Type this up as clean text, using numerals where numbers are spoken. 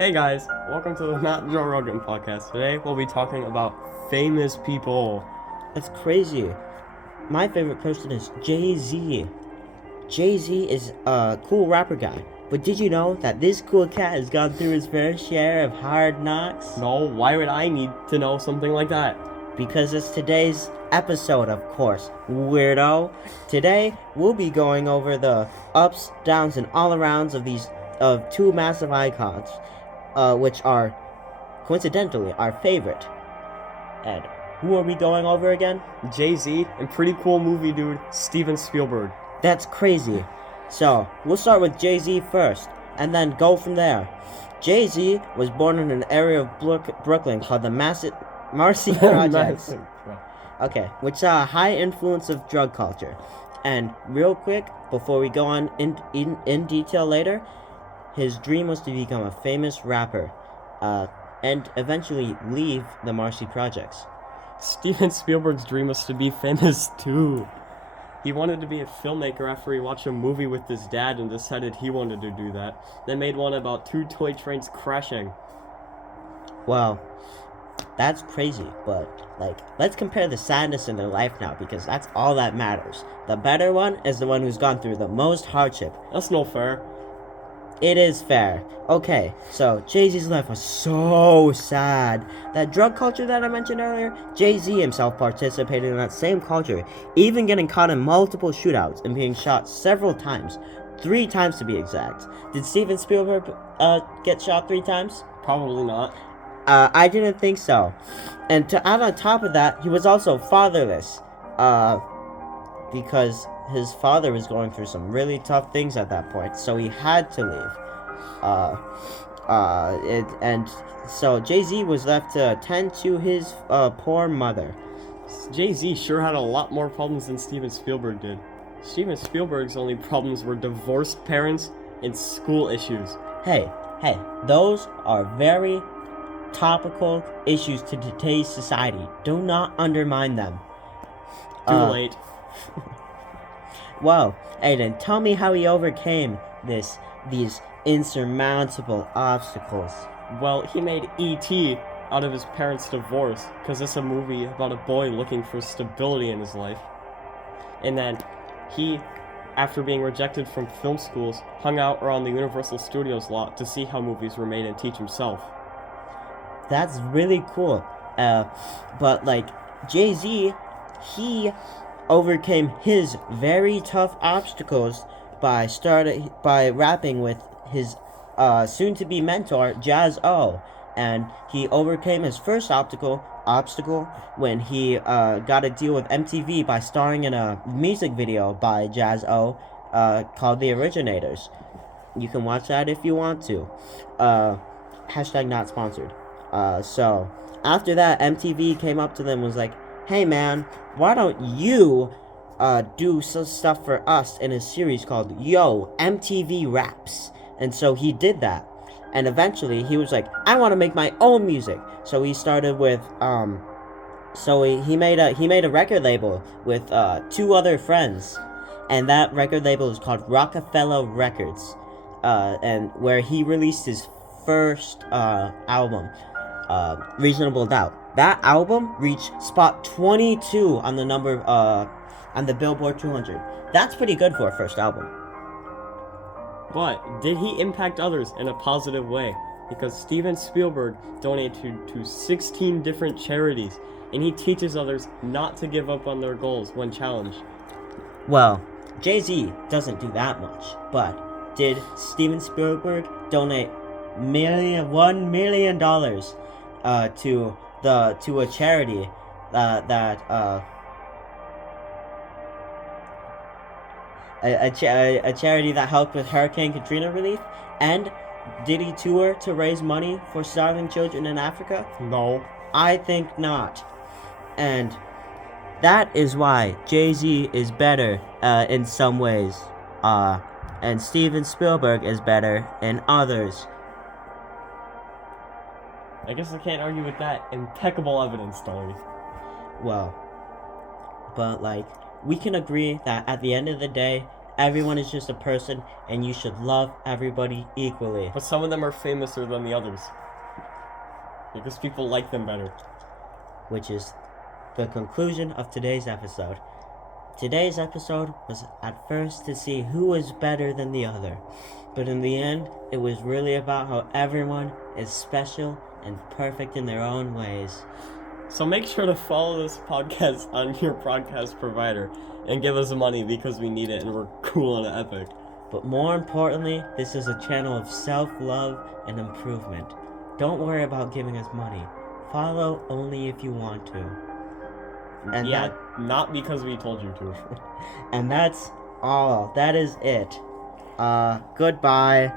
Hey guys, welcome to the Not Joe Rogan podcast. Today we'll be talking about famous people. That's crazy. My favorite person is Jay-Z. Jay-Z is a cool rapper guy. But did you know that this cool cat has gone through his fair share of hard knocks? No, why would I need to know something like that? Because it's today's episode, of course, weirdo. Today, we'll be going over the ups, downs, and all-arounds of two massive icons, which are, coincidentally, our favorite. And who are we going over again? Jay-Z and pretty cool movie dude Steven Spielberg. That's crazy. So, we'll start with Jay-Z first, and then go from there. Jay-Z was born in an area of Brooklyn called the Marcy Projects. Okay, which saw a high influence of drug culture. And real quick, before we go on in detail later, his dream was to become a famous rapper, and eventually leave the Marcy Projects. Steven Spielberg's dream was to be famous too. He wanted to be a filmmaker after he watched a movie with his dad and decided he wanted to do that. Then made one about two toy trains crashing. Well, that's crazy, but, let's compare the sadness in their life now, because that's all that matters. The better one is the one who's gone through the most hardship. That's no fair. It is fair. Okay, so Jay-Z's life was so sad. That drug culture that I mentioned earlier, Jay-Z himself participated in that same culture, even getting caught in multiple shootouts and being shot several times. 3 times to be exact. Did Steven Spielberg get shot 3 times? Probably not. I didn't think so. And to add on top of that, he was also fatherless. Because his father was going through some really tough things at that point, so he had to leave. So Jay-Z was left to attend to his poor mother. Jay-Z sure had a lot more problems than Steven Spielberg did. Steven Spielberg's only problems were divorced parents and school issues. Hey, those are very topical issues to today's society. Do not undermine them. Too late. Well, Aiden, tell me how he overcame these insurmountable obstacles. Well, he made E.T. out of his parents' divorce, because it's a movie about a boy looking for stability in his life. And then he, after being rejected from film schools, hung out around the Universal Studios lot to see how movies were made and teach himself. That's really cool. But Jay-Z, he overcame his very tough obstacles by rapping with his soon-to-be mentor Jaz-O, and he overcame his first obstacle when he got a deal with MTV by starring in a music video by Jaz-O called The Originators. You can watch that if you want to. Hashtag not sponsored. So after that, MTV came up to them and was like, hey man, why don't you do some stuff for us in a series called Yo, MTV Raps? And so he did that. And eventually he was like, I want to make my own music. So he started with, he made a record label with 2 other friends. And that record label is called Rockefeller Records. And where he released his first album, Reasonable Doubt. That album reached spot 22 on the Billboard 200. That's pretty good for a first album. But did he impact others in a positive way? Because Steven Spielberg donated to 16 different charities, and he teaches others not to give up on their goals when challenged. Well, Jay-Z doesn't do that much, but did Steven Spielberg donate $1 million to a charity a charity that helped with Hurricane Katrina relief? And did he tour to raise money for starving children in Africa? No. I think not. And that is why Jay-Z is better in some ways, and Steven Spielberg is better in others. I guess I can't argue with that. Impeccable evidence, Dolly. Well, but we can agree that at the end of the day, Everyone is just a person, and you should love everybody equally. But some of them are famouser than the others. Because people like them better. Which is the conclusion of today's episode. Today's episode was at first to see who was better than the other. But in the end, it was really about how everyone is special and perfect in their own ways. So make sure to follow this podcast on your podcast provider and give us money because we need it and we're cool and epic. But more importantly, this is a channel of self-love and improvement. Don't worry about giving us money. Follow only if you want to. And yeah, not because we told you to. And that's all. That is it. Goodbye.